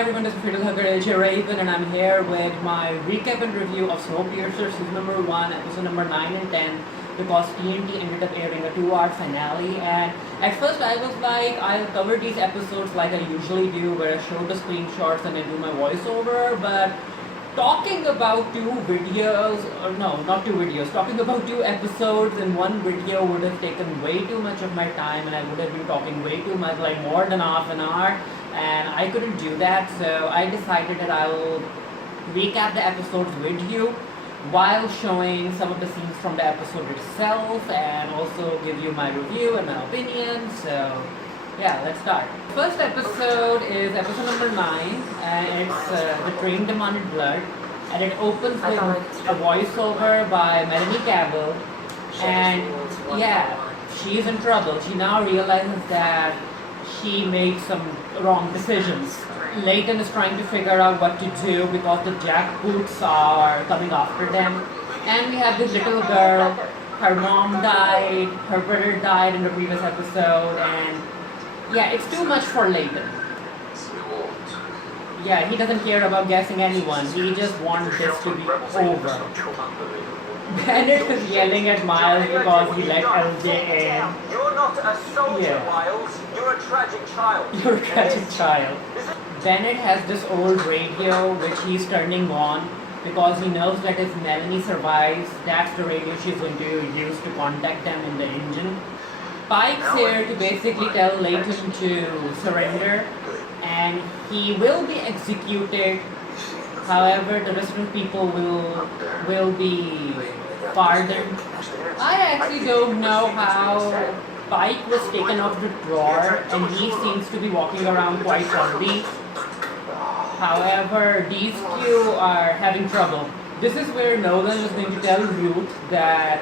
everyone, this is Raven, and I'm here with my recap and review of Snowpiercer season number 1, episode number 9 and 10, because TNT ended up airing a 2-hour finale. And at first I was like, I'll cover these episodes like I usually do, where I show the screenshots and I do my voiceover, but talking about talking about 2 episodes in one video would have taken way too much of my time, and I would have been talking way too much, like more than half an hour, and I couldn't do that, so I decided that I'll recap the episodes with you while showing some of the scenes from the episode itself, and also give you my review and my opinion. So yeah, let's start. First episode is episode number 9, and it's The Train Demanded Blood, and it opens with a voiceover by Melanie Cavill, and yeah, she's in trouble. She now realizes that she made some wrong decisions. Layton is trying to figure out what to do because the jackboots are coming after them, and we have this little girl. Her mom died, her brother died in the previous episode, and yeah, it's too much for Layton. Yeah, he doesn't care about guessing anyone. He just wants this to be over. Bennett is yelling at Miles because he let LJ in. You're not a soldier, Miles. You're a tragic child. You're a tragic child. Bennett has this old radio which he's turning on because he knows that if Melanie survives, that's the radio she's going to use to contact them in the engine. Pike's here to basically tell Layton to surrender, and he will be executed. However, the rest of the people will be pardoned. I actually don't know how Pike was taken off the drawer, and he seems to be walking around quite healthy. However, these two are having trouble. This is where Nolan is going to tell Ruth that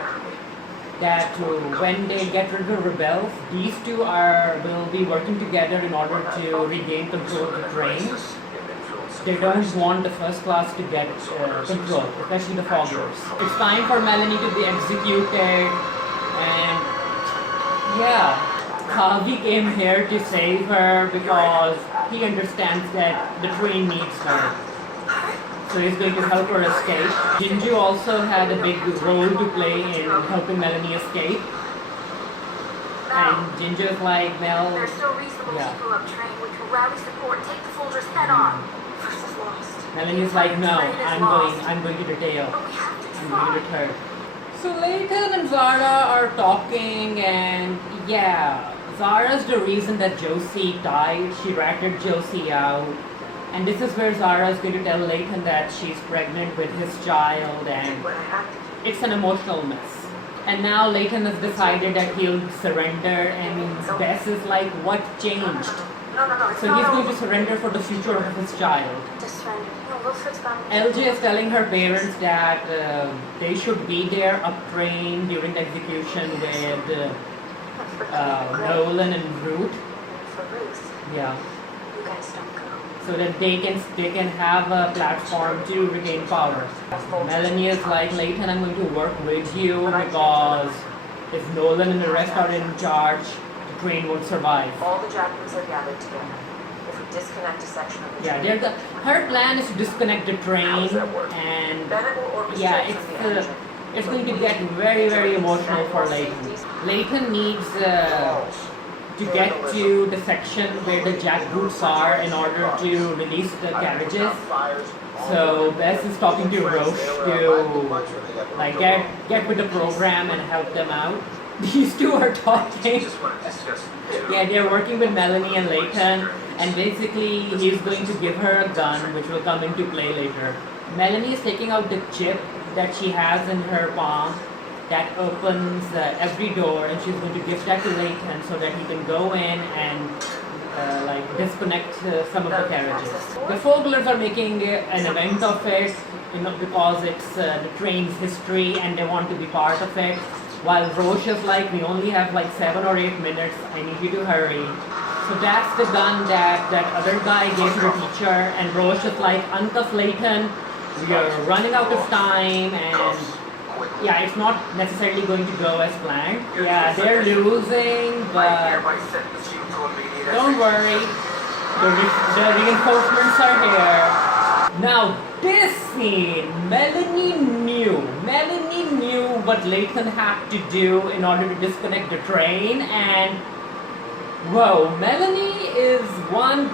when they get rid of the rebels, these two will be working together in order to regain control of the train. They don't want the first class to get control, especially the Fogglers. It's time for Melanie to be executed, and yeah, Harvey came here to save her because he understands that the train needs her. So he's going to help her escape. Jinju also had a big role to play in helping Melanie escape. And Jinju is like, Mel, there's still reasonable people up train. We can rally support, take the soldiers head on. First is lost. Melanie's like, no, I'm going to detail. I'm going to return. So Layton and Zara are talking, and yeah, Zara's the reason that Josie died. She ratted Josie out. And this is where Zara is going to tell Layton that she's pregnant with his child, and it's an emotional mess. And now Layton has decided that he'll surrender, and Bess is like, what changed? So he's going to surrender for the future of his child. LJ is telling her parents that they should be there up train during the execution with Nolan and Ruth. Yeah. So that they can have a platform to regain power. Melanie is like, Layton, I'm going to work with you because if Nolan and the rest are in charge, the train won't survive. All the jackbots are gathered together. If we disconnect a section of the train... Her plan is to disconnect the train, and yeah, it's going to get very, very emotional for Layton. Layton needs to get to the section where the jackboots are in order to release the carriages. So Bess is talking to Roche to like get with the program and help them out. These two are talking. Yeah, they're working with Melanie and Layton, and basically he's going to give her a gun which will come into play later. Melanie is taking out the chip that she has in her palm that opens every door, and she's going to give that to Layton so that he can go in and disconnect some of the carriages. The Fogglers are making an event of it, because it's the train's history and they want to be part of it. While Roche is like, we only have like 7 or 8 minutes, I need you to hurry. So that's the gun that other guy gave to the teacher, and Roche is like, uncuff Layton, we are running out of time, and yeah, it's not necessarily going to go as planned. Yeah, they're losing, but don't worry. The reinforcements are here. Now this scene, Melanie knew what Layton had to do in order to disconnect the train, and whoa, Melanie is one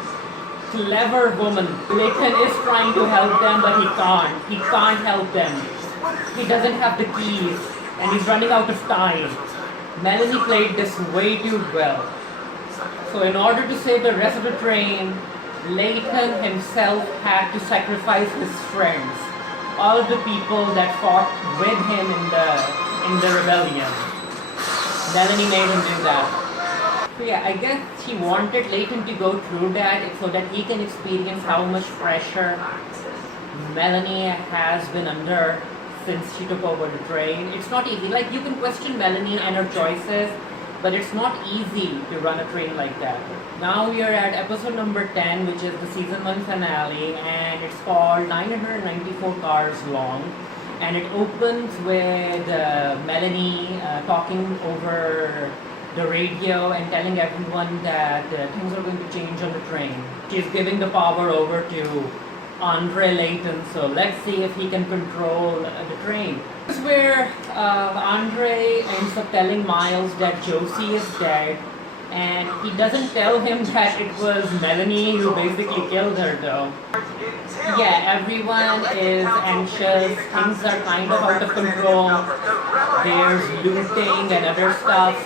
clever woman. Layton is trying to help them, but he can't. He can't help them. He doesn't have the keys, and he's running out of time. Melanie played this way too well. So in order to save the rest of the train, Layton himself had to sacrifice his friends, all of the people that fought with him in the rebellion. Melanie made him do that. So yeah, I guess she wanted Layton to go through that so that he can experience how much pressure Melanie has been under since she took over the train. It's not easy. Like, you can question Melanie and her choices, but it's not easy to run a train like that. Now we are at episode number 10, which is the season 1 finale, and it's called 994 Cars Long. And it opens with Melanie talking over the radio and telling everyone that things are going to change on the train. She's giving the power over to Andre Layton, so let's see if he can control the train. This is where Andre ends up telling Miles that Josie is dead, and he doesn't tell him that it was Melanie who basically killed her though. Yeah, everyone is anxious, things are kind of out of control, there's looting and other stuff.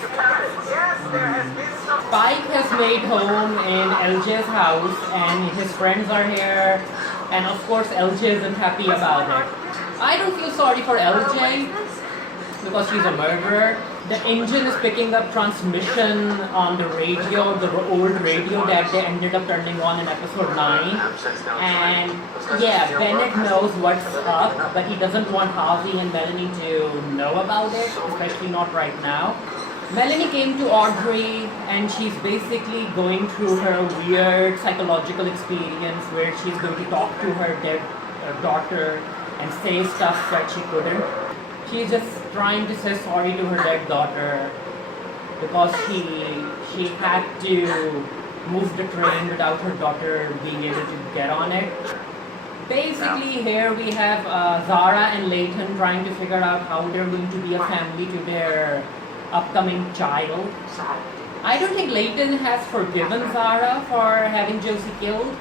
Spike has made home in LJ's house and his friends are here, and of course LJ isn't happy about it. I don't feel sorry for LJ because she's a murderer. The engine is picking up transmission on the radio, the old radio that they ended up turning on in episode 9. And yeah, Bennett knows what's up, but he doesn't want Harvey and Melanie to know about it, especially not right now. Melanie came to Audrey and she's basically going through her weird psychological experience where she's going to talk to her dead daughter and say stuff that she couldn't. She's just trying to say sorry to her dead daughter because she had to move the train without her daughter being able to get on it. Basically here we have Zara and Layton trying to figure out how they're going to be a family to their upcoming child. I don't think Layton has forgiven Zara for having Josie killed,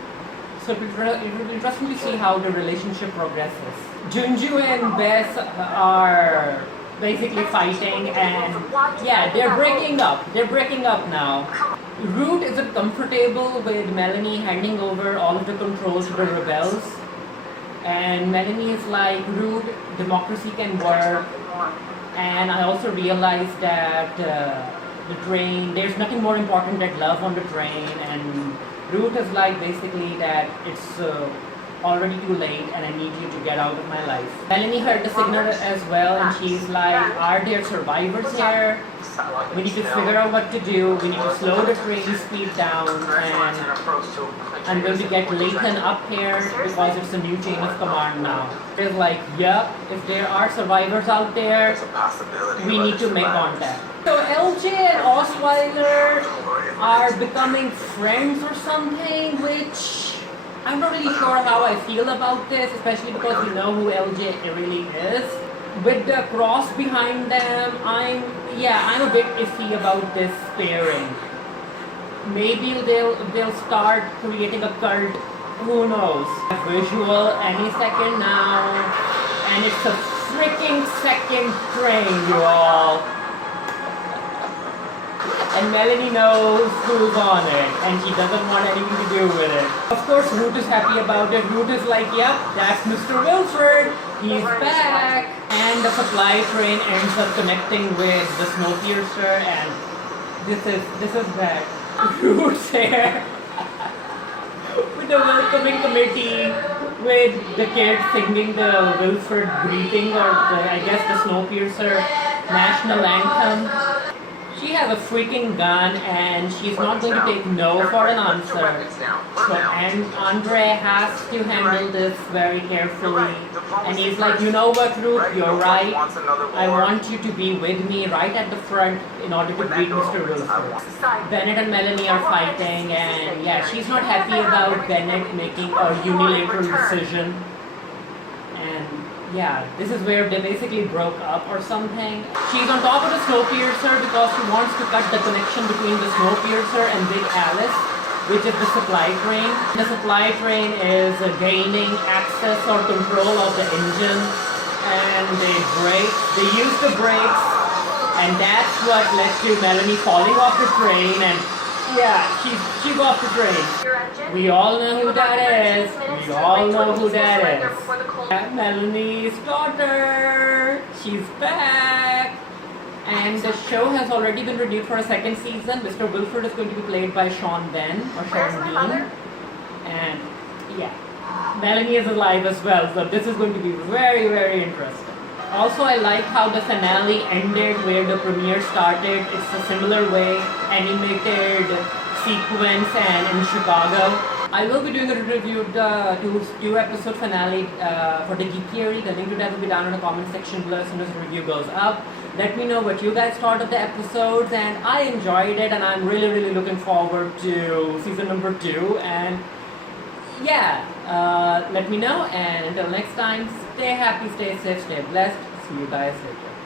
so it will be interesting to see how the relationship progresses. Junju and Bess are basically fighting, and yeah, they're breaking up. They're breaking up now. Root isn't comfortable with Melanie handing over all of the control to the rebels, and Melanie is like, Root, democracy can work. And I also realized that the train, there's nothing more important than love on the train, and Root is like basically that it's already too late and I need you to get out of my life. Melanie heard the signal as well and she's like, are there survivors here? We need to figure out what to do, we need to slow the train speed down, and I'm going to get Layton up here because it's a new chain of command now. It's like, yep, if there are survivors out there, we need to make contact. So LJ and Osweiler are becoming friends or something, which I'm not really sure how I feel about this, especially because you know who LJ really is. With the cross behind them, I'm a bit iffy about this pairing. Maybe they'll start creating a cult, who knows. Visual any second now, and it's a freaking second train, you all. And Melanie knows who's on it, and she doesn't want anything to do with it. Of course, Root is happy about it. Root is like, yep, that's Mr. Wilford. He's back. And the supply train ends up connecting with the Snowpiercer, and this is back. Root's here with the welcoming committee, with the kids singing the Wilford greeting, or I guess the Snowpiercer national anthem. She She has a freaking gun and she's not going to take no for an answer. So and Andre has to handle this very carefully. And he's like, you know what, Ruth, you're right. I want you to be with me right at the front in order to beat Mr. Wilford. Bennett and Melanie are fighting and yeah, she's not happy about Bennett making a unilateral decision. And yeah, this is where they basically broke up or something. She's on top of the Snowpiercer because she wants to cut the connection between the Snowpiercer and Big Alice, which is the supply train. The supply train is gaining access or control of the engine, and they use the brakes, and that's what led to Melanie falling off the train, and yeah, she's off the train. We all know who that is. We all know who that is. Melanie's daughter. She's back. And the show has already been renewed for a second season. Mr. Wilford is going to be played by Sean Ben or Sean Bean. And yeah, Melanie is alive as well. So this is going to be very, very interesting. Also, I like how the finale ended where the premiere started. It's a similar way, animated sequence and in Chicago. I will be doing a review of the two episode finale for the Geek Theory. The link to that will be down in the comment section below as soon as the review goes up. Let me know what you guys thought of the episodes, and I enjoyed it and I'm really, really looking forward to season number 2. And yeah, let me know, and until next time, stay happy, stay safe, stay blessed. See you guys later.